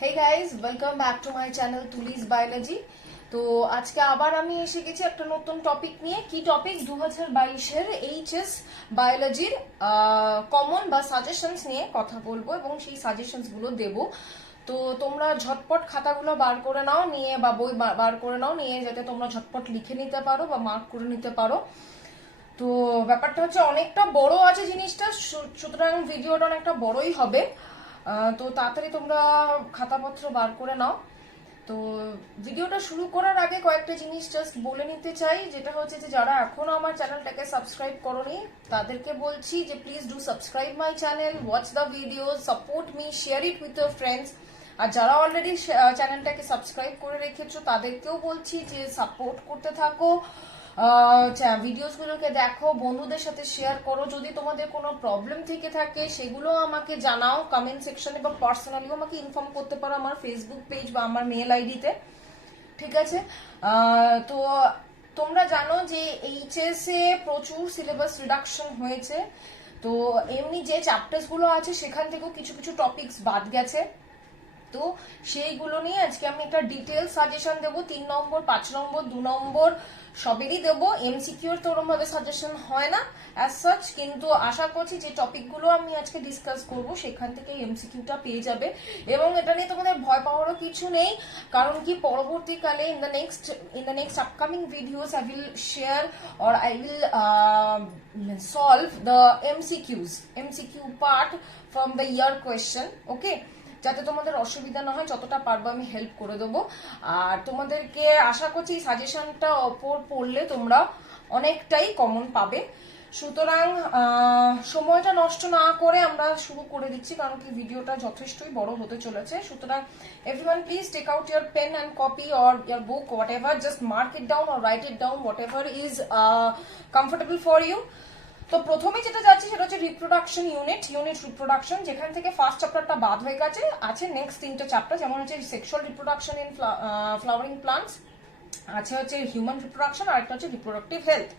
Hey guys, welcome back to my channel Tuli's Biology. তো আজকে আবার আমি এসে গেছি একটা নতুন টপিক নিয়ে। কি টপিক? 2022 এর এইচএস বায়োলজির কমন বা সাজেশনস নিয়ে কথা বলবো এবং সেই সাজেশনস গুলো দেব। তো তোমরা ঝটপট খাতাগুলো বার করে নাও নিয়ে বা বই বার করে নাও নিয়ে, যাতে তোমরা ঝটপট লিখে নিতে পারো বা মার্ক করে নিতে পারো। তো ব্যাপারটা হচ্ছে অনেকটা বড় আছে জিনিসটা, সুতরাং ভিডিওটা অনেকটা বড়ই হবে। তো তাড়াতাড়ি তোমরা খাতাপত্র বার করে নাও। তো ভিডিওটা শুরু করার আগে কয়েকটা জিনিস জাস্ট বলে নিতে চাই, যেটা হচ্ছে যে যারা এখনো আমার চ্যানেলটাকে সাবস্ক্রাইব করোনি তাদেরকে বলছি যে please do subscribe my channel, watch the video, support me, share it with your friends. আর যারা অলরেডি চ্যানেলটাকে সাবস্ক্রাইব করে রেখেছো তাদেরকেও বলছি যে সাপোর্ট করতে থাকো, ভিডিওস গুলোকে দেখো, বন্ধুদের সাথে শেয়ার করো। যদি তোমাদের কোনো প্রবলেম থেকে থাকে সেগুলো আমাকে জানাও কমেন্ট সেকশনে বা পার্সোনালিও আমাকে ইনফর্ম করতে পারো আমার ফেসবুক পেজ বা আমার মেল আইডিতে, ঠিক আছে? তো তোমরা জানো যে এইচএস এ প্রচুর সিলেবাস রিডাকশন হয়েছে। তো এমনি যে চ্যাপ্টার্স গুলো আছে সেখান থেকেও কিছু কিছু টপিকস বাদ গেছে। তো সেইগুলো নিয়ে আজকে আমি একটা ডিটেল সাজেশন দেবো। 3 নম্বর, 5 নম্বর, 2 নম্বর সবেরই দেবো। এমসিকিউর তো ওরকম ভাবে সাজেশন হয় না অ্যাজ সাচ, কিন্তু আশা করছি যে টপিকগুলো আমি আজকে ডিসকাস করব সেখান থেকে এমসিকিউটা পেয়ে যাবে। এবং এটা নিয়ে তোমাদের ভয় পাওয়ারও কিছু নেই, কারণ কি পরবর্তীকালে in the next upcoming videos I will share or I will solve the MCQ part from the year question, okay? যাতে তোমাদের অসুবিধা না হয়, যতটা পারবো আমি হেল্প করে দেবো। আর তোমাদেরকে আশা করছি সাজেশনটা ওপর পড়লে তোমরা অনেকটাই কমন পাবে। সুতরাং সময়টা নষ্ট না করে আমরা শুরু করে দিচ্ছি, কারণ কি ভিডিওটা যথেষ্টই বড় হতে চলেছে। সুতরাং everyone please take out your pen and copy or your book, whatever, just mark it down or write it down, whatever is comfortable for you. তো প্রথমে যেটা যাচ্ছে সেটা হচ্ছে রিপ্রোডাকশন ইউনিট রিপ্রোডাকশন, যেখান থেকে ফার্স্ট চ্যাপ্টারটা বাদ হয়ে গেছে। আছে নেক্সট 3টে চ্যাপ্টার, যেমন হচ্ছে sexual reproduction in flowering plants, আছে হচ্ছে হিউম্যান রিপ্রোডাকশন, আর একটা হচ্ছে রিপ্রোডাক্টিভ হেলথ।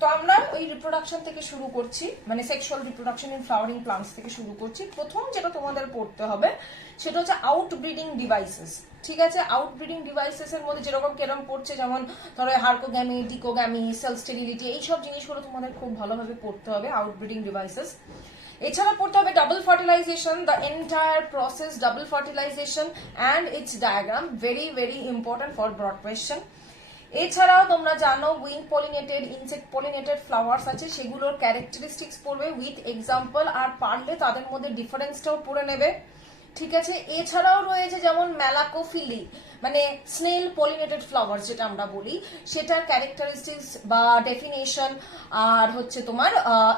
তো আমরা ওই রিপ্রোডাকশন থেকে শুরু করছি, মানে sexual reproduction in flowering plants থেকে শুরু করছি। প্রথম যেটা তোমাদের পড়তে হবে সেটা হচ্ছে আউটব্রিডিং ডিভাইসেস, ঠিক আছে? আউটব্রিডিং ডিভাইসেস এর মধ্যে যেরকম কেরম পড়ছে, যেমন ধরো হার্কোগ্যামি, ডিকোগ্যামি, সেল স্টেরিলিটি, এইসব জিনিসগুলো তোমাদের খুব ভালোভাবে পড়তে হবে, আউটব্রিডিং ডিভাইসেস। এছাড়া পড়তে হবে double fertilisation, the entire process, double fertilisation and its diagram, very very important for broad question. এছাড়াও তোমরা জানো wind pollinated, insect pollinated flowers আছে, সেগুলোর ক্যারেক্টারিস্টিক্স পড়বে উইথ এক্সাম্পল, আর পারলে তাদের মধ্যে ডিফারেন্সটাও পড়ে নেবে, ঠিক আছে? এছাড়াও রয়েছে যেমন ম্যালাকোফিলি, মানে স্নেল পলিনেটেড ফ্লাওয়ার্স যেটা আমরা বলি, সেটার ক্যারেক্টারিস্টিক্স বা ডেফিনেশন আর হচ্ছে তোমার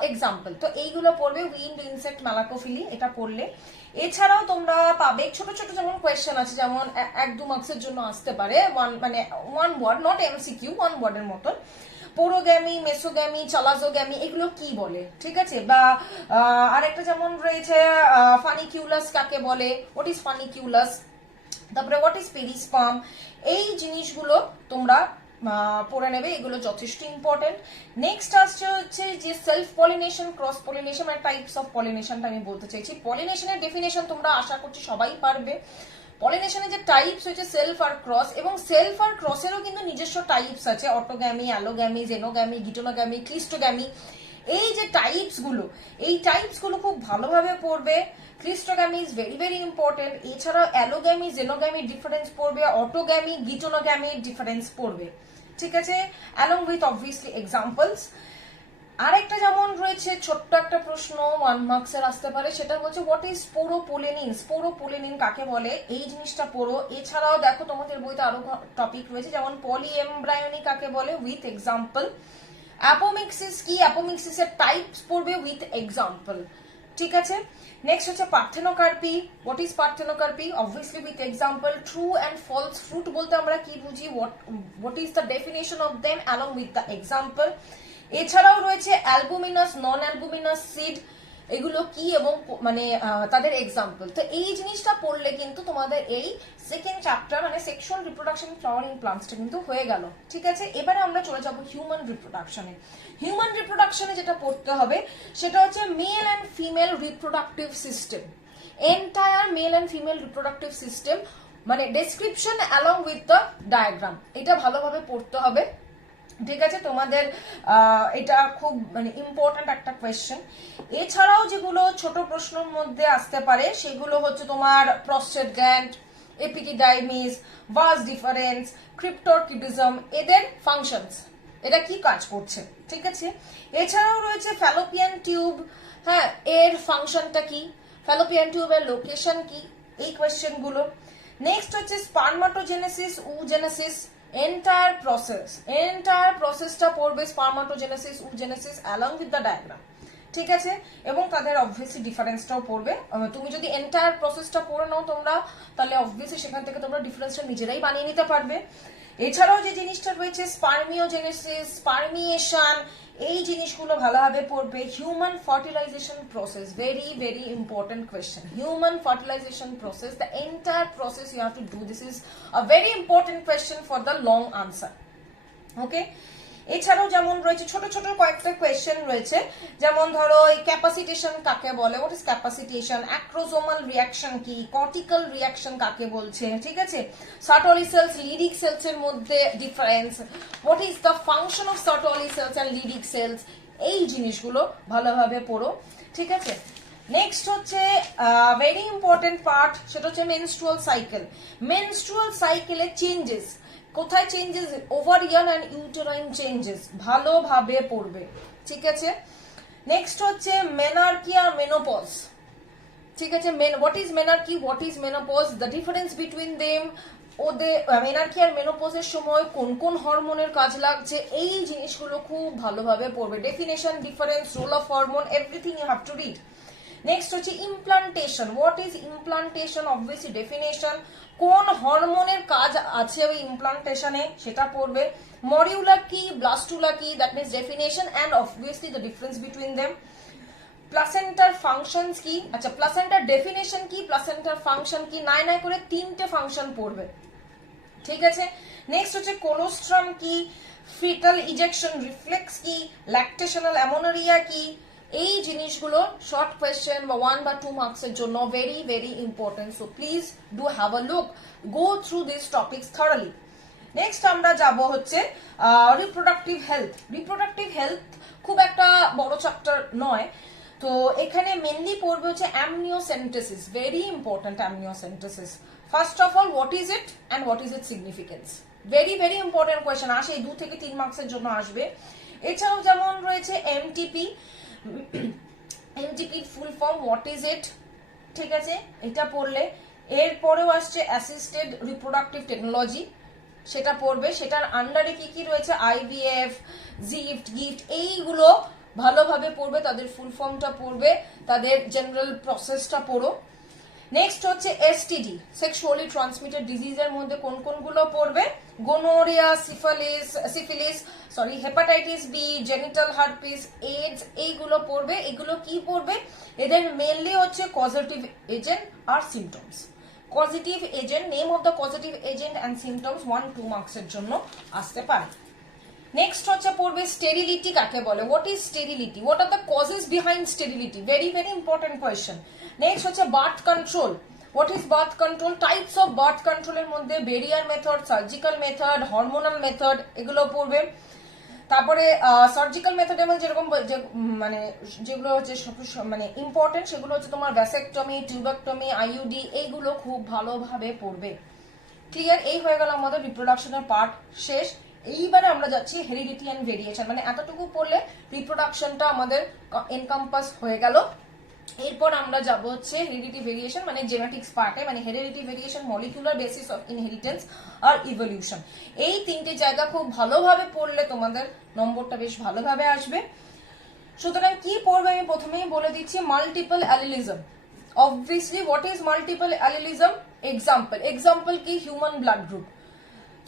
এক্সাম্পল। তো এইগুলো পড়বে, উইন্ড, ইনসেক্ট, ম্যালাকোফিলি, এটা পড়লে। এছাড়াও তোমরা পাবে ছোট ছোট যেমন কোয়েশ্চেন আছে, যেমন 1-2 মার্কসের জন্য আসতে পারে, ওয়ান ওয়ার্ড, নট এমসিকিউ, 1 ওয়ার্ডের মতন। পোরোগ্যামি, মেসোগ্যামি, চালাজোগ্যামি, এগুলো কি বলে, ঠিক আছে? বা আরেকটা যেমন রয়েছে ফানিকিউলাস কাকে বলে, হোয়াট ইজ ফানিকিউলাস, তারপরে হোয়াট ইজ পেরিস্পার্ম, এই জিনিসগুলো তোমরা পড়ে নেবে, এগুলো যথেষ্ট ইম্পর্টেন্ট। নেক্সট আসছে হচ্ছে যে সেলফ পলিনেশন, ক্রস পলিনেশন, আর টাইপস অফ পলিনেশনটা আমি বলতে চাইছি। পলিনেশনের ডেফিনেশন তোমরা আশা করছি সবাই পারবে। পলিনেশনের যে টাইপস হচ্ছে সেলফ আর ক্রস, এবং সেলফ আর ক্রসেরও কিন্তু নিজস্ব টাইপস আছে, অটোগ্যামি, অ্যালোগ্যামি, জেনোগ্যামি, গিটোনোগ্যামি, ক্লিস্টোগ্যামি। এই যে টাইপস গুলো, এই টাইপস গুলো খুব ভালোভাবে পড়বে। ক্লিস্টোগ্যামি ইজ ভেরি ভেরি ইম্পর্টেন্ট। এছাড়াও অ্যালোগ্যামি, জেনোগ্যামির ডিফারেন্স পড়বে, অটোগ্যামি, গিটোনোগ্যামির ডিফারেন্স পড়বে, ঠিক আছে? Along with obviously examples. আরেকটা যেমন রয়েছে ছোট্ট একটা প্রশ্ন 1 মার্কসের আসতে পারে, সেটা হচ্ছে হোয়াট ইজ স্পোরোপোলেনিন, স্পোরোপোলেনিন কাকে বলে, এই জিনিসটা পড়ো। এছাড়াও দেখো তোমাদের বইতে আরো টপিক রয়েছে, যেমন পলিএমব্রায়োনি কাকে বলে উইথ এক্সাম্পল। অ্যাপোমিক্সিস কি, অ্যাপোমিক্সিসের টাইপস পড়বে উইথ এক্সাম্পল, ঠিক আছে? নেক্সট হচ্ছে parthenocarpy, what is parthenocarpy, obviously with example. True and false fruit বলতে আমরা কি বুঝি, what is the definition of them along with the example. এছাড়াও রয়েছে অ্যালবুমিনাস, নন অ্যালবুমিনাস সিড, এগুলো কি এবং মানে তাদের এক্সাম্পল। তো এই জিনিসটা পড়লে কিন্তু তোমাদের এই সেকেন্ড চ্যাপ্টার মানে সেক্সুয়াল রিপ্রোডাকশন ফ্লাওয়ারিং প্লান্টসটা কিন্তু হয়ে গেল, ঠিক আছে? এবারে আমরা চলে যাব হিউম্যান রিপ্রোডাকশনে। হিউম্যান রিপ্রোডাকশনে যেটা পড়তে হবে সেটা হচ্ছে male and female reproductive system. Entire male and female reproductive system, মানে description along with the diagram, এটা ভালোভাবে পড়তে হবে। ঠিক আছে, তোমাদের এটা খুব মানে ইম্পর্ট্যান্ট একটা কোয়েশ্চেন। এছাড়াও যেগুলো ছোট প্রশ্নের মধ্যে আসতে পারে সেগুলো হচ্ছে তোমার prostate gland, epididymis, vas deferens, cryptorchidism, এদের ফাংশনস, এটা কি কাজ করছে। ঠিক আছে, এছাড়াও রয়েছে ফ্যালোপিয়ান টিউব, হ্যাঁ এর ফাংশনটা কি, ফ্যালোপিয়ান টিউবের লোকেশন কি, এই কোয়েশ্চেন গুলো। নেক্সট হচ্ছে স্পার্মাটোজেনেসিস, উজেনেসিস, এন্টায়ার প্রসেসটা পড়বে, spermatogenesis, oogenesis along with the diagram. ঠিক আছে, এবং তাদের অবভিয়াসলি ডিফারেন্সটাও পড়বে। তুমি যদি এন্টায়ার প্রসেসটা পড়ে নাও তোমরা, তাহলে অবভিয়াসলি সেখান থেকে তোমরা ডিফারেন্সটা নিজেরাই বানিয়ে নিতে পারবে। এছাড়াও যে জিনিসটা রয়েছে স্পার্মিওজেনেসিস, স্পার্মিয়েশন, এই জিনিসগুলো ভালোভাবে পড়বে। Human fertilization process, very very important question. Human fertilization process, the entire process you have to do, this is a very important question for the long answer. Okay, এছাড়াও যেমন রয়েছে ছোট ছোট কয়েকটা কোয়েশ্চেন রয়েছে, যেমন ধরো এই ক্যাপাসিটেশন কাকে বলে, হোয়াট ইজ ক্যাপাসিটেশন, অ্যাক্রোজোমাল রিঅ্যাকশন কি, কর্টিক্যাল রিঅ্যাকশন কাকে বলছে, ঠিক আছে, সার্টোলি সেলস, লিডিক সেলস এর মধ্যে difference, what is the function of Sertoli cells and Leydig cells, এই জিনিসগুলো ভালোভাবে পড়ো। ঠিক আছে, নেক্সট হচ্ছে ভেরি ইম্পর্টেন্ট পার্ট, সেটা হচ্ছে মেনস্ট্রুয়াল সাইকেল। মেনস্ট্রুয়াল সাইকেলে চেঞ্জেস, কোথায় changes, ovarian and uterine changes, ভালোভাবে পড়বে। ঠিক আছে, নেক্সট হচ্ছে মেনার্কি আর মেনোপজ। ঠিক আছে, what is মেনার্কি, what is menopause, the difference between them, ওদের মেনার্কি আর মেনোপজের সময় কোন কোন হরমোনের কাজ লাগছে, এই জিনিসগুলো খুব ভালোভাবে পড়বে। Definition, difference, role of hormone, everything you have to read. Next হচ্ছে implantation, what is implantation, obviously definition, কোন হরমোনের কাজ আছে ওই ইমপ্লান্টেশনে সেটা পড়বে। মডিউলা কি, ব্লাস্টুলা কি, that means definition and obviously the difference between them. প্লাসেন্টার ফাংশনস কি, আচ্ছা প্লাসেন্টার ডেফিনেশন কি, প্লাসেন্টার ফাংশন কি, নাই নাই করে 3টে ফাংশন পড়বে। ঠিক আছে, নেক্সট হচ্ছে কোলোস্ট্রাম কি, ফিটাল ইজেকশন রিফ্লেক্স কি, ল্যাকটেশনাল অ্যামোনারিয়া কি, এই জিনিসগুলো শর্ট কোয়েশ্চেন বা 1 বা 2 মার্কসের জন্য very very important. So please do have a look, go through this topics thoroughly. Next আমরা যাব হচ্ছে রিপ্রোডাক্টিভ হেলথ। রিপ্রোডাক্টিভ হেলথ খুব একটা বড় চ্যাপ্টার নয়, তো এখানে মেনলি পড়বে হচ্ছে amniocentesis, very important amniocentesis. First of all, what is it and what is it significance, very very important question, আসে এই 2 থেকে 3 মার্কসের জন্য আসবে। এছাড়াও যেমন রয়েছে এমটিপি, এমটিপির full form, what is it, ঠিক আছে, এটা পড়লে। এরপরেও আসছে অ্যাসিস্টেড রিপ্রোডাক্টিভ টেকনোলজি, সেটা পড়বে। সেটার আন্ডারে কি কি রয়েছে, আইভিএফ, জিফট, গিফট, এইগুলো ভালোভাবে পড়বে, তাদের ফুল ফর্মটা পড়বে, তাদের জেনারেল প্রসেসটা পড়ো। নেক্সট হচ্ছে এসটিডি, সেক্সুয়ালি ট্রান্সমিটেড ডিজিজের মধ্যে কোন কোনগুলো পড়বে, gonorrhoea, syphilis, hepatitis B, genital herpes, AIDS, এইগুলো পড়বে। এগুলো কি পড়বে, এদের মেনলি হচ্ছে কজেটিভ এজেন্ট আর symptoms. Causative agent, name of the causative agent and symptoms 1-2 মার্কসের জন্য আসতে পারে। নেক্সট হচ্ছে পড়বে স্টেরিলিটি কাকে বলে, what is sterility, what are the causes behind sterility, very very important question. Next হচ্ছে birth control, what is birth control, types of birth কন্ট্রোলের মধ্যে barrier method, surgical method, hormonal method, এগুলো পড়বে। তারপরে সার্জিক্যাল মেথডের মধ্যে যেরকম মানে যেগুলো হচ্ছে মানে ইম্পর্টেন্ট, সেগুলো হচ্ছে তোমার ভ্যাসেকটমি, টিউবাকটমি, আইইউডি, এইগুলো খুব ভালোভাবে পড়বে। ক্লিয়ার, এই হয়ে গেল আমাদের রিপ্রোডাকশনের পার্ট শেষ। এইবারে আমরা যাচ্ছি হেরিডিটি অ্যান্ড ভেরিয়েশন, মানে এতটুকু পড়লে রিপ্রোডাকশনটা আমাদের এনকাম্পাস হয়ে গেল। এরপর আমরা যাব হচ্ছে হেরিডিটি ভেরিয়েশন, মানে জেনেটিক্স পার্টে, মানে heredity variation, molecular basis of inheritance আর ইভলিউশন। এই 3টে জায়গা খুব ভালোভাবে পড়লে তোমাদের নম্বরটা বেশ ভালোভাবে আসবে। সুতরাং কি পড়বে আমি প্রথমেই বলে দিচ্ছি, multiple allelism. Obviously what is multiple allelism, example কি, হিউম্যান ব্লাড গ্রুপ,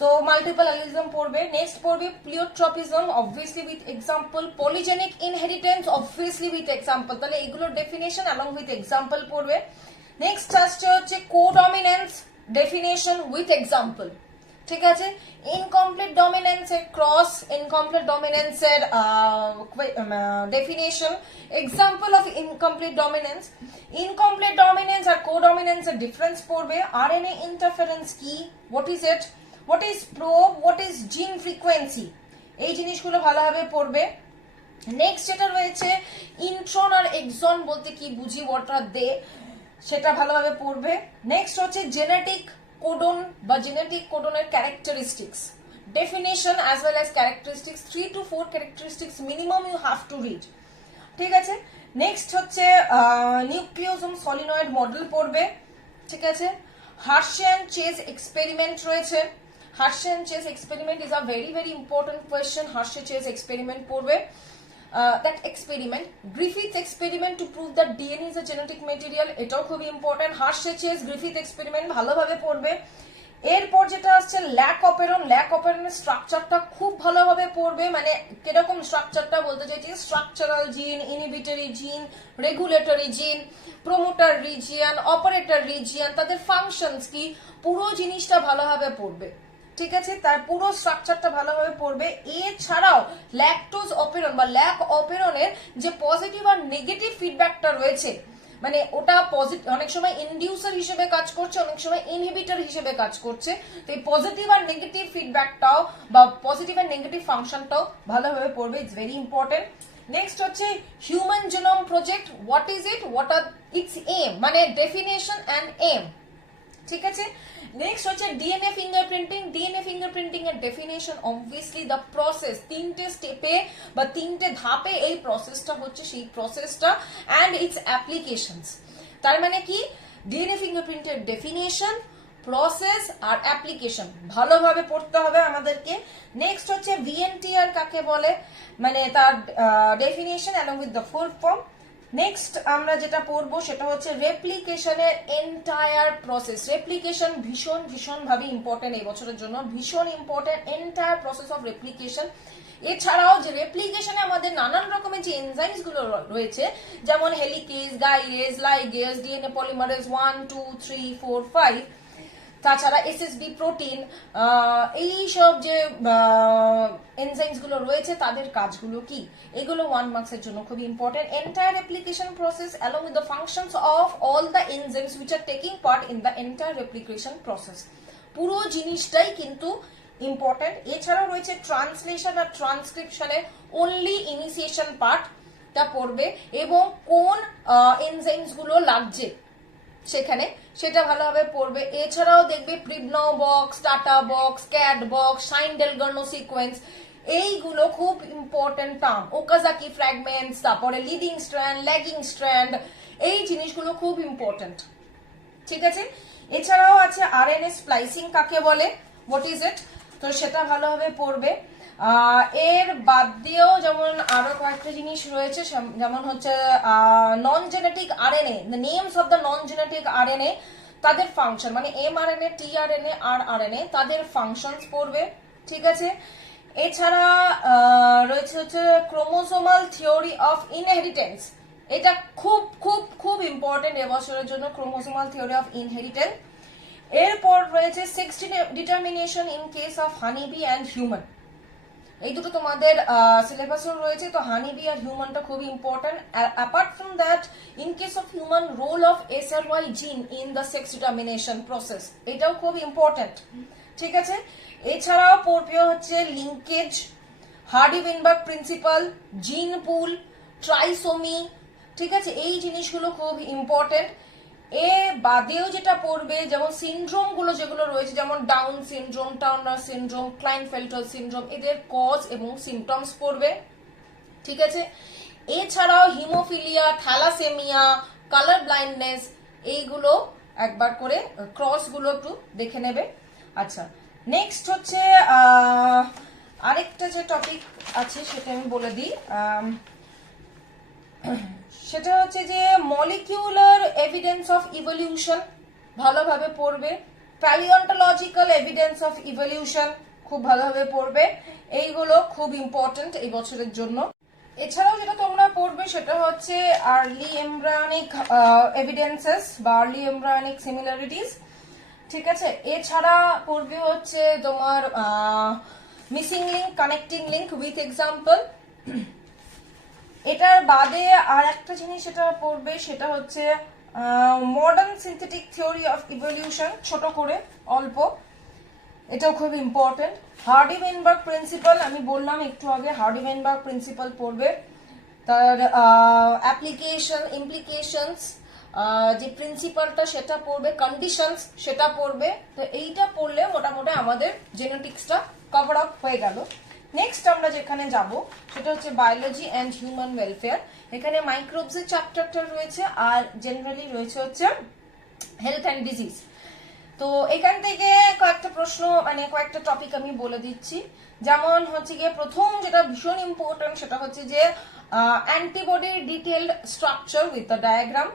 তো মাল্টিপল অ্যালিলিজম পড়বে। নেক্সট পড়বে pleiotropism, obviously with example, polygenic inheritance, obviously with example, তাহলে এগুলোর ডেফিনেশন অ্যালং উইথ এক্সাম্পল পড়বে। নেক্সট আসছে হচ্ছে কোডমিনেন্স, ডেফিনেশন উইথ এক্সাম্পল, ঠিক আছে, ইনকমপ্লিট ডমিনেন্সের ক্রস, ইনকমপ্লিট ডমিনেন্সের definition, example of incomplete dominance, incomplete dominance আর কোডমিনেন্সের ডিফারেন্স পড়বে, আরএনএ ইন্টারফারেন্স কি, what is it, what is probe, what is জিন ফ্রিকোয়েন্সি, এই জিনিসগুলো ভালোভাবে পড়বে। নেক্সট যেটা রয়েছে ইন্ট্রন আর এক্সন বলতে কি বুঝি, হোয়াট আর দে, সেটা ভালোভাবে পড়বে। নেক্সট হচ্ছে জেনেটিক কোডন বা জেনেটিক কোডনের characteristics, definition as well as characteristics, 3 to 4 characteristics minimum you have to read. ঠিক আছে, নেক্সট হচ্ছে নিউক্লিওজোম সলিনয়েড মডেল পড়বে। ঠিক আছে, হার্শিয়ান চেজ এক্সপেরিমেন্ট রয়েছে, Hershey Chase experiment is a very very important question, Hershey Chase experiment পড়বে। That experiment, Griffith experiment to prove that DNA is a genetic material, এটাও খুবই ইম্পর্টেন্ট, হার্শে-চেজ গ্রিফিথ এক্সপেরিমেন্ট ভালোভাবে পড়বে। এরপর যেটা আসছে ল্যাক অপেরন, ল্যাক অপেরনের স্ট্রাকচারটা খুব ভালোভাবে পড়বে, মানে কিরকম স্ট্রাকচারটা বলতে চাইছি, স্ট্রাকচারাল জিন, ইনহিবিটরি জিন, রেগুলেটরি জিন, প্রোমোটার রিজিয়ন, অপারেটর রিজিয়ন, তাদের ফাংশনস কি, পুরো জিনিসটা ভালোভাবে পড়বে। ঠিক আছে, তার পুরো স্ট্রাকচারটা ভালোভাবে পড়বে। এছাড়াও ল্যাকটোজ অপেরন বা ল্যাক অপেরনের যে পজিটিভ আর নেগেটিভ ফিডব্যাকটা রয়েছে, মানে ওটা পজিটিভ, অনেক সময় ইনডিউসার হিসেবে কাজ করছে, অনেক সময় ইনহিবিটর হিসেবে কাজ করছে, তো এই পজিটিভ আর নেগেটিভ ফিডব্যাকটাও বা পজিটিভ আর নেগেটিভ ফাংশনটাও ভালোভাবে পড়বে, ইটস ভেরি ইম্পর্টেন্ট। নেক্সট হচ্ছে human genome project, what is it, what are its aim, মানে ডেফিনেশন অ্যান্ড এম। ঠিক আছে, নেক্সট হচ্ছে ডিএনএ ফিঙ্গারপ্রিন্টিং, ডিএনএ ফিঙ্গারপ্রিন্টিং এর ডেফিনেশন, অবভিয়াসলি দ্য প্রসেস, 3টে স্টেপে বা 3টে ধাপে এই প্রসেসটা হচ্ছে, সেই প্রসেসটা অ্যান্ড ইটস অ্যাপ্লিকেশনস। তার মানে কি, ডিএনএ ফিঙ্গারপ্রিন্টের ডেফিনেশন, প্রসেস আর অ্যাপ্লিকেশন ভালোভাবে পড়তে হবে আমাদেরকে। নেক্সট হচ্ছে ভিএনটিআর কাকে বলে, মানে তার definition along with the full form. Next আমরা যেটা পড়বো সেটা হচ্ছে রেপ্লিকেশনের এন্টায়ার প্রসেস, রেপ্লিকেশন ভীষণ ভীষণ ভাবে ইম্পর্টেন্ট এই বছরের জন্য, ভীষণ important entire process of replication. এছাড়াও যে রেপ্লিকেশনে আমাদের নানান রকমের যে এনজাইমস গুলো রয়েছে, যেমন হেলিকেজ, গাইয়েজ, লাইগেজ, ডিএনএ পলিমারেজ 1 2 3 4 5, তাছাড়া এসএসবি প্রোটিন, এই সব যে এনজাইমস গুলো রয়েছে তাদের কাজগুলো কি, এগুলো 1 মার্কসের জন্য খুব important. Entire application process along with the functions of all the enzymes which are taking part in the entire replication process, পুরো জিনিসটাই কিন্তু ইম্পর্টেন্ট। এছাড়াও রয়েছে ট্রান্সলেশন আর ট্রান্সক্রিপশনের অনলি ইনিশিয়েশন পার্টটা পড়বে, এবং কোন এনজাইমস গুলো লাগছে সেখানে সেটা ভালোভাবে পড়বে। এছাড়াও দেখবে Pribnow box, TATA box, CAAT box, Shine Dalgarno sequence, এইগুলো খুব ইম্পর্টেন্ট টার্ম, ওকাজাকি ফ্র্যাগমেন্টস, তারপরে লিডিং স্ট্র্যান্ড, ল্যাগিং স্ট্র্যান্ড, এই জিনিসগুলো খুব ইম্পর্টেন্ট। ঠিক আছে, এছাড়াও আছে আরএনএ স্প্লাইসিং কাকে বলে, হোয়াট ইজ ইট, তো সেটা ভালোভাবে পড়বে। এর বাদ দিয়েও যেমন আরো কয়েকটা জিনিস রয়েছে, যেমন হচ্ছে নন genetic RNA, the names of the non genetic RNA, তাদের ফাংশন, মানে এমআরএনএ, টিআরএনএ আর আরএনএ, তাদের ফাংশনস পড়বে। ঠিক আছে, এছাড়া রয়েছে হচ্ছে ক্রোমোসোমাল থিওরি অফ ইনহেরিটেন্স, এটা খুব খুব খুব ইম্পর্টেন্ট এবছরের জন্য, ক্রোমোসোমাল থিওরি অফ ইনহেরিটেন্স। এরপর রয়েছে sex determination in case of honeybee and human, এই দুটো তোমাদের সিলেবাসে রয়েছে, তো হানিবি আর হিউম্যানটা খুব important. Apart from that, in case of human, role of SRY gene in the sex determination process, এটাও খুব ইম্পর্টেন্ট। ঠিক আছে, এছাড়াও পড়বে হচ্ছে লিঙ্কেজ, হার্ডি-ওয়েইনবার্গ প্রিন্সিপাল, জিন পুল, ট্রাইসোমি। ঠিক আছে, এই জিনিসগুলো খুব ইম্পর্টেন্ট। এ বাদেও যেটা পড়বে, যেমন সিনড্রোম গুলো যেগুলো রয়েছে, যেমন down syndrome, Turner syndrome, Klinefelter syndrome, এদের কজ এবং সিমটমস পড়বে। ঠিক আছে, এছাড়াও হিমোফিলিয়া, থ্যালাসেমিয়া, কালার ব্লাইন্ডনেস, এইগুলো একবার করে ক্রস গুলো একটু দেখে নেবে। আচ্ছা, নেক্সট হচ্ছে আরেকটা যে টপিক আছে সেটা আমি বলে দিই, সেটা হচ্ছে যে মলিকিউলার এভিডেন্স অফ ইভলিউশন ভালোভাবে পড়বে, প্যালিওন্টোলজিক্যাল এভিডেন্স অফ ইভলিউশন খুব ভালোভাবে পড়বে, এইগুলো খুব ইম্পর্টেন্ট এই বছরের জন্য। এছাড়াও যেটা তোমরা পড়বে সেটা হচ্ছে আর্লি এমব্রায়োনিক এভিডেন্সেস বা আর্লি এমব্রায়োনিক সিমিলারিটিস। ঠিক আছে। এছাড়া পড়বে হচ্ছে তোমার missing link, connecting link with example. এটার বাদে আর একটা জিনিস এটা পড়বে, সেটা হচ্ছে modern synthetic theory of evolution, ছোট করে অল্প, এটাও খুব ইম্পর্টেন্ট। হার্ডি-ওয়েইনবার্গ প্রিন্সিপাল, আমি বললাম একটু আগে, হার্ডি-ওয়েইনবার্গ প্রিন্সিপাল পড়বে। তার অ্যাপ্লিকেশন, ইমপ্লিকেশনস, যে প্রিন্সিপালটা সেটা পড়বে, কন্ডিশনস সেটা পড়বে। তো এইটা পড়লে মোটামুটি আমাদের জেনেটিক্সটা কভার আপ হয়ে গেল। নেক্সট আমরা যেখানে যাব সেটা হচ্ছে বায়োলজি অ্যান্ড হিউম্যান ওয়েলফেয়ার। এখানে মাইক্রোবস এর চ্যাপ্টারটা রয়েছে, আর জেনারেলি রয়েছে হচ্ছে হেলথ অ্যান্ড ডিজিজ। তো এখান থেকে কয়েকটা প্রশ্ন, মানে কয়েকটা টপিক আমি বলে দিচ্ছি। যেমন হচ্ছে গিয়ে প্রথম যেটা ভীষণ ইম্পর্টেন্ট, সেটা হচ্ছে যে অ্যান্টিবডির detailed structure with the diagram.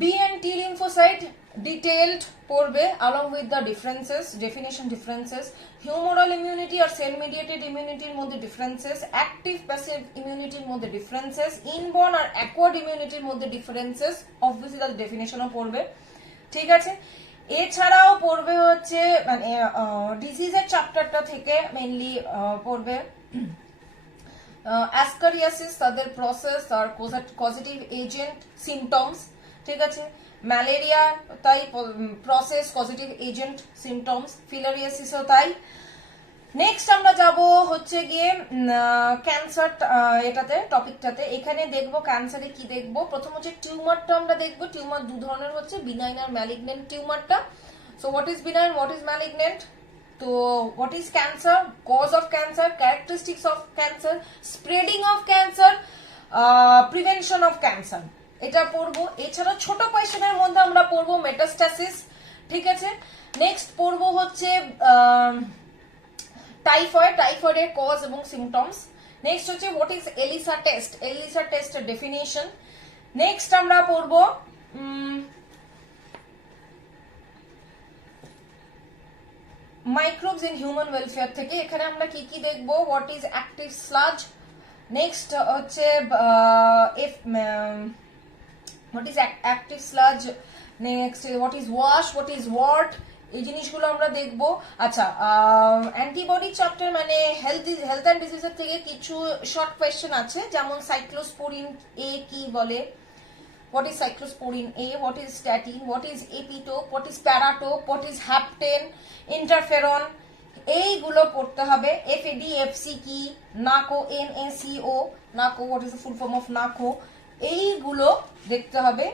B and T lymphocyte detailed পড়বে along with the differences, definition differences, humoral immunity আর cell mediated immunity এর মধ্যে differences, active passive immunity এর মধ্যে differences, inborn আর acquired immunity এর মধ্যে differences, obviously তার definitionও পড়বে। ঠিক আছে। এছাড়াও পড়বে হচ্ছে মানে ডিজিজের চ্যাপ্টারটা থেকে মেইনলি পড়বে অ্যাসকারিয়াসিস, তাদের প্রসেস আর কজেটিভ এজেন্ট, সিমটমস। ঠিক আছে। ম্যালেরিয়া তাই প্রসেস, পজিটিভ এজেন্ট, সিমটমস। ফিলারিয়াসিসও তাই। নেক্সট আমরা যাব হচ্ছে গিয়ে ক্যান্সার, এটাতে টপিকটাতে। এখানে দেখবো ক্যান্সারে কি দেখবো। প্রথম হচ্ছে টিউমারটা আমরা দেখবো। টিউমার দু ধরনের হচ্ছে, বিনাইন আর ম্যালিগনেন্ট টিউমারটা। So what is benign, what is malignant, তো what is cancer, cause of cancer, characteristics of cancer, spreading of cancer, prevention of cancer, এটা পড়বো। এছাড়া ছোট কোয়েশ্চেনের মধ্যে আমরা পড়বো মেটাস্টাসিস। ঠিক আছে। নেক্সট পড়বো হচ্ছে টাইফয়েড, টাইফয়েডের কজ এবং সিমটমস। নেক্সট হচ্ছে what is ELISA test, ELISA টেস্টের ডেফিনিশন। নেক্সট আমরা পড়বো মাইক্রোবস ইন হিউম্যান ওয়েলফেয়ার থেকে। এখানে আমরা কি কি দেখবো, what is active sludge, next হচ্ছে what is active sludge, next what is wash, what is wart, এই জিনিসগুলো আমরা দেখবো। আচ্ছা, অ্যান্টিবডি চ্যাপ্টার মানে হেলথ অ্যান্ড ডিজিজের থেকে কিছু শর্ট কোয়েশ্চেন আছে, যেমন সাইক্লোস্পোরিন এ কি বলে, what is cyclosporin A, what is statin, what is epitope, what is paratope, what is hapten, interferon, এইগুলো পড়তে হবে। FAD FC কি, NACO NACO, NACO what is the full form of NACO, এইগুলো দেখতে হবে।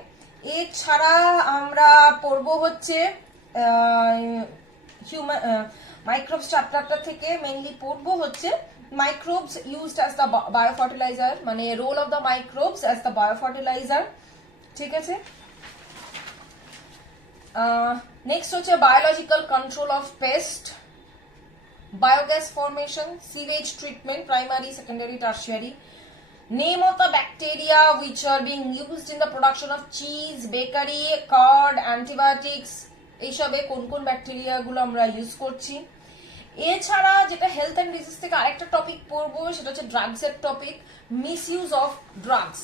এছাড়া আমরা পড়বো হচ্ছে হিউম্যান মাইক্রোবস চ্যাপ্টারটা থেকে মেইনলি পড়বো হচ্ছে microbes used as the biofertiliser, মানে role of the microbes as the biofertiliser. ঠিক আছে। নেক্সট হচ্ছে biological control of pest, biogas formation, sewage treatment, primary, secondary, tertiary, name of the bacteria which are being used in the production of cheese, bakery, curd, antibiotics, এইসবে কোন কোন bacteria গুলো আমরা use করছি। এছাড়া যেটা হেলথ অ্যান্ড ডিজিজ থেকে আরেকটা টপিক পড়বো, সেটা হচ্ছে ড্রাগস এর topic, misuse of drugs.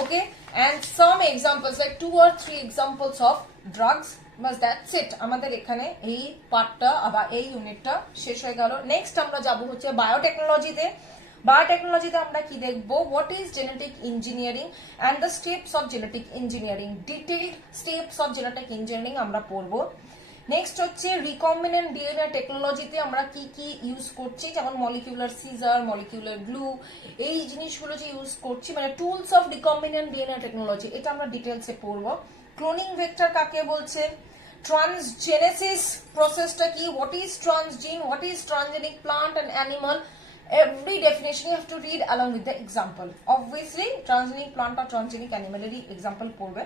Okay, and some examples like 2 or 3 examples of drugs. Bus that's it, আমাদের এখানে এই পার্টটা আবার এই ইউনিটটা শেষ হয়ে গেল। নেক্সট আমরা যাবো হচ্ছে বায়োটেকনোলজিতে। বায়োটেকনোলজিতে আমরা কি দেখবো, what is genetic engineering and the steps of genetic engineering, detailed steps of genetic engineering আমরা পড়বো। নেক্সট হচ্ছে রিকম্বিনেন্ট ডিএনএ টেকনোলজিতে আমরা কি কি ইউজ করছি, যেমন মলিকিউলার সিজার, মলিকিউলার গ্লু, এই জিনিসগুলো যে ইউজ করছি, মানে tools of recombinant DNA technology, এটা আমরা ডিটেলসে পড়বো। ক্লোনিং ভেক্টর কাকে বলছে, ট্রান্সজেনেসিস প্রসেসটা কি, what is transgene, what is transgenic plant and animal, every definition you have to read along with the example. Obviously transgenic plant or transgenic animal এর example পড়বে।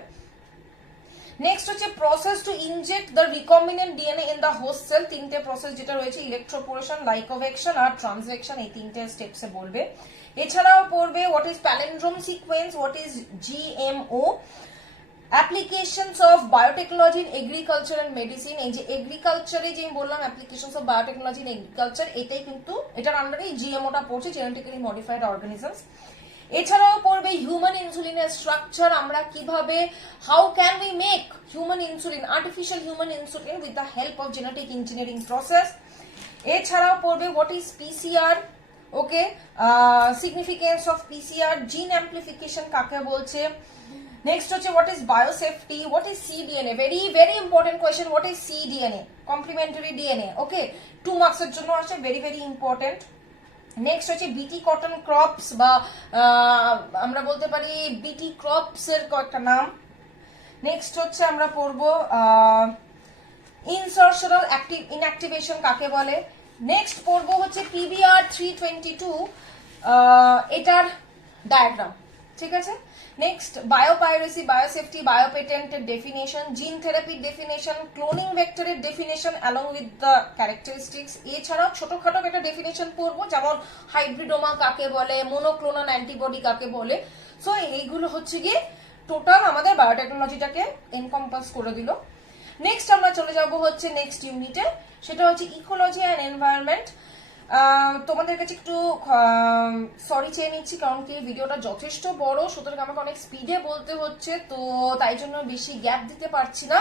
নেক্সট হচ্ছে process to inject the recombinant DNA in the host cell, তিনটে process যেটা রয়েছে, ইলেকট্রোপোরেশন, লাইকোভেকশন আর ট্রান্সভেকশন, এই তিনটে স্টেপসে বলবে। এছাড়াও পড়বে what is palindrome sequence, what is GMO, applications of biotechnology in agriculture and medicine. এই যে এগ্রিকালচারে যে বললাম applications of biotechnology in agriculture, এটাই কিন্তু এটার আন্ডারে জিএমওটা পড়ছে, জেনেটিক্যালি মডিফাইড অর্গানিজমস। এছাড়াও পড়বে হিউম্যান ইনসুলিনের স্ট্রাকচার, আমরা কিভাবে, how can we make human insulin, artificial human insulin with the help of genetic engineering process. এছাড়াও পড়বে what is PCR, okay, significance of PCR, gene amplification কাকে বলছে। নেক্সট হচ্ছে what is biosafety, what is cDNA, very very important question, what is cDNA, complementary DNA, okay, 2 মার্কসের জন্য আসে, very very important. Next হচ্ছে বিটি কটন ক্রপস, বা আমরা বলতে পারি বিটি ক্রপস এর কয়েকটা নাম। নেক্সট হচ্ছে আমরা পড়বো ইনসার্শনাল ইনঅ্যাক্টিভেশন কাকে বলে। নেক্সট পড়বো হচ্ছে পিবিআর 322, এটার ডায়াগ্রাম, ঠিক আছে। নেক্সট বায়োপাইরেসি, বায়োসেফটি, বায়োপেটেন্টের ডেফিনেশন, জিন থেরাপির ডেফিনেশন, ক্লোনিং ভেক্টরের definition along with the characteristics. এছাড়াও ছোটখাটো একটা ডেফিনেশন পড়বো, যেমন হাইব্রিডোমা কাকে বলে, মোনোক্লোনাল অ্যান্টিবডি কাকে বলে। সো এইগুলো হচ্ছে গিয়ে টোটাল আমাদের বায়োটেকনোলজিটাকে এনকম্পাস করে দিল। নেক্সট আমরা চলে যাব হচ্ছে নেক্সট ইউনিটে, সেটা হচ্ছে ইকোলজি অ্যান্ড এনভায়রনমেন্ট। তোমাদের কাছে একটু সরি চেয়ে নিচ্ছি, কারণ কি ভিডিওটা যথেষ্ট বড়, সুতরাং আমাকে অনেক স্পিডে বলতে হচ্ছে, তো তাই জন্য বেশি গ্যাপ দিতে পারছি না।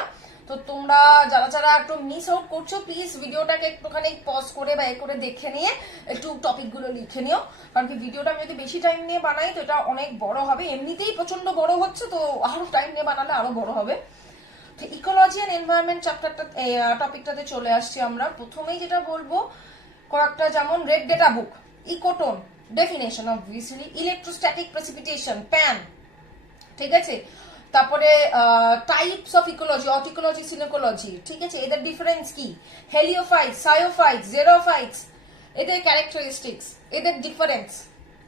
তো তোমরা যারা যারা একটু মিস আউট করছো, প্লিজ ভিডিওটাকে একটুখানি পজ করে বা করে দেখে নিয়ে একটু টপিকগুলো লিখে নিও, কারণ কি ভিডিওটা আমি যদি বেশি টাইম নিয়ে বানাই তো এটা অনেক বড় হবে, এমনিতেই প্রচন্ড বড় হচ্ছে, তো আরো টাইম নিয়ে বানালে আরো বড় হবে। ইকোলজি অ্যান্ড এনভায়রনমেন্ট চ্যাপ্টারটা টপিকটাতে চলে আসছি আমরা। প্রথমেই যেটা বলবো কয়েকটা, যেমন red data book, ecotone definition obviously, electrostatic precipitation pan, ঠিক আছে। তারপরে টাইপস অফ ইকোলজি, অটিকোলজি, সিনোকোলজি, ঠিক আছে, এদের ডিফারেন্স কি, হেলিওফাইটস, সায়োফাইটস, জেরোফাইটস, এদের ক্যারেক্টারিস্টিক্স, এদের difference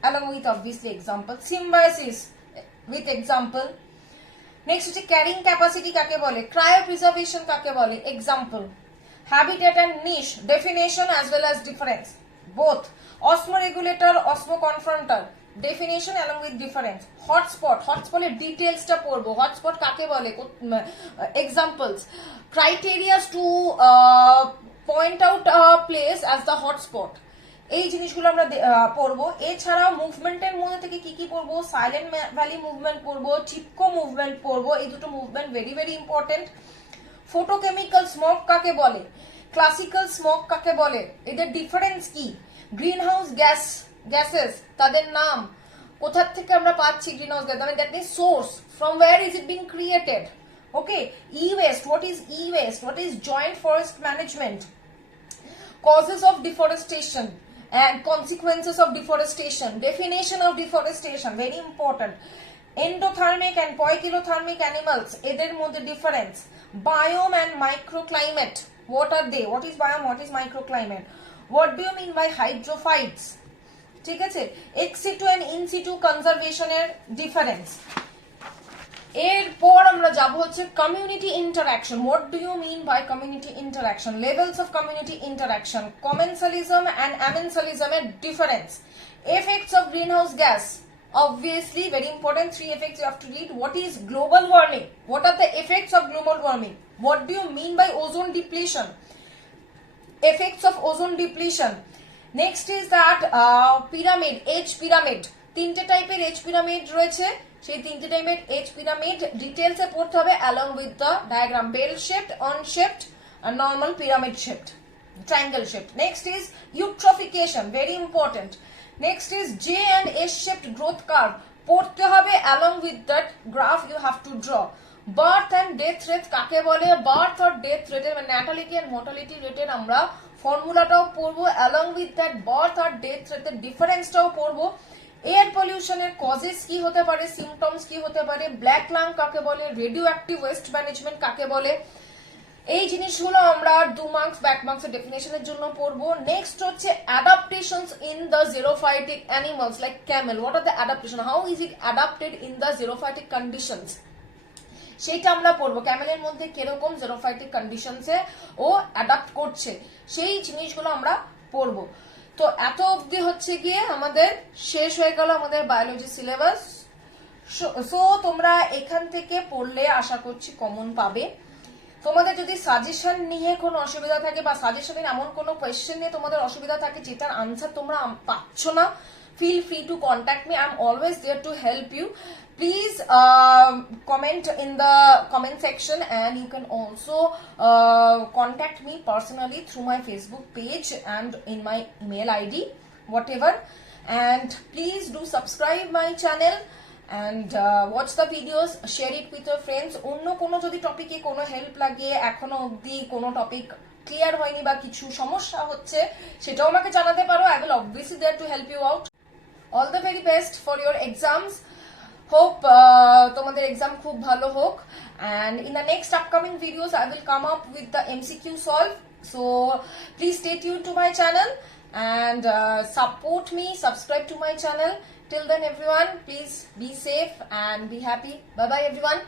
along with obviously example, symbiosis with example. Next হচ্ছে ক্যারিং ক্যাপাসিটি কাকে বলে, ক্রায়োপ্রিজার্ভেশন কাকে বলে, example, habitat and niche definition as well as difference, both osmoregulator, osmoconfronter definition along with difference, hotspot, hotspot এর details টা পড়বো, hotspot কাকে বলে, examples, criteria to point out a place as the hotspot, এই জিনিসগুলো আমরা পড়বো। এছাড়াও মুভমেন্টের মধ্যে থেকে কি কি পড়বো, সাইলেন্ট ভ্যালি মুভমেন্ট পড়বো, চিপকো মুভমেন্ট পড়বো, এই দুটো movement very very important. Photochemical smoke কাকে বলে, ক্লাসিক্যাল স্মোক কাকে বলে, এদের ডিফারেন্স কি, গ্রিন হাউস গ্যাসেস তাদের নাম, কোথা থেকে আমরা পাচ্ছি green house gas, that means source, from where is it being created, okay, E West, what is E West, what is joint forest management, causes of deforestation and consequences of deforestation, definition of deforestation, very important, endothermic and poikilothermic animals, এদের মধ্যে difference, biome and microclimate, what are they, what is biome, what is microclimate, what do you mean by hydrophytes, ঠিক আছে, ex situ and in situ conservation এর difference. এরপর আমরা যাব হচ্ছে community interaction, what do you mean by community interaction, levels of community interaction, commensalism and অ্যামেন্সালিজমের difference, effects of green house gas, obviously very important, 3 effects you have to read, what is global warming, what are the effects of global warming, what do you mean by ozone depletion, effects of ozone depletion. Next is that pyramid, H pyramid, তিনটে টাইপের H pyramid রয়েছে, সেই তিনটে টাইপের H pyramid ডিটেইলসে পড়তে হবে along with the diagram, bell shaped, on shaped and normal pyramid shaped, triangle shaped. Next is eutrophication, very important. Next is J and S shaped growth curve, পড়তে হবে along with that graph you have to draw. Birth and death rate কাকে বলে, birth or death rate এর natality and mortality rate এর আমরা ফর্মুলাটাও পড়বো, along with that birth or death rate এর ডিফারেন্সটাও পড়বো। এয়ার পলিউশনের কজেস কি হতে পারে, সিমটমস কি হতে পারে, ব্ল্যাক লাং কাকে বলে, রেডিও অ্যাক্টিভ ওয়েস্ট ম্যানেজমেন্ট কাকে বলে, এই জিনিসগুলো আমরা 2 মার্কস ব্যাক মার্কসের ডেফিনেশনের জন্য পড়বো। নেক্সট হচ্ছে adaptations in the xerophytic animals like camel, what are the adaptation, how is it adapted in the xerophytic conditions, সেইটা আমরা পড়বো। ক্যামেলের মধ্যে কিরকম জেরোফাইটিক কন্ডিশনসে ও অ্যাডাপ্ট করছে, সেই জিনিসগুলো আমরা পড়বো। তো এত অবধি হচ্ছে গিয়ে আমাদের শেষ হয়ে গেল আমাদের বায়োলজি সিলেবাস। সো তোমরা এখান থেকে পড়লে আশা করছি কমন পাবে। তোমাদের যদি সাজেশন নিয়ে কোনো অসুবিধা থাকে বা সাজেশনের এমন কোনো কোয়েশ্চেন নিয়ে তোমাদের অসুবিধা থাকে যেটার আনসার তোমরা পাচ্ছ না, feel free to contact me. I'm always there to help you. Please comment in the comment section, and you can also contact me personally through my Facebook page and in my email ID, whatever. And please do subscribe my channel and watch the videos, share it with your friends. অন্য কোনো যদি টপিকে কোনো help লাগে, এখনো অবধি কোনো topic clear হয়নি বা কিছু সমস্যা হচ্ছে, সেটাও আমাকে জানাতে পারো. I will obviously there to help you out. All the very best for your exams. Hope তোমাদের এক্সাম খুব ভালো হোক. And in the next upcoming videos I will come up with the MCQ solve. So please stay tuned to my channel and support me, subscribe to my channel. Till then everyone, please be safe and be happy. Bye bye everyone.